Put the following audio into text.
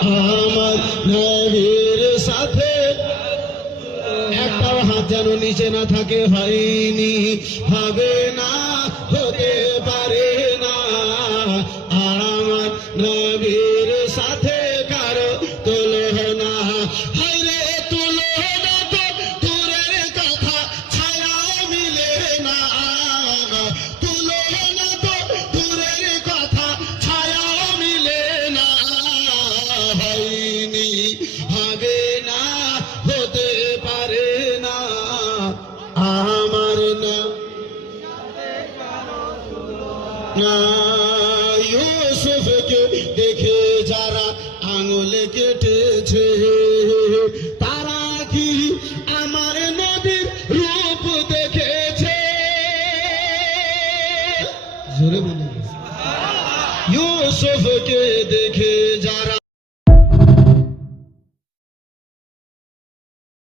আমার নবীর সাথে একটাও হাত যেন নিচে না থাকে, হয়নি, হবে না, হতে পারে না। আমার নবীর সাথে কারো তুলনা, হায়রে তুলনা তো দূরের কথা, ছায়া মিলে না। তুলনা তো দূরের কথা, ছায়া মিলে না। হয়নি, হবে না, হতে পারে না। আমার না ইউসুফকে দেখে যারা আঙুল কেটেছে,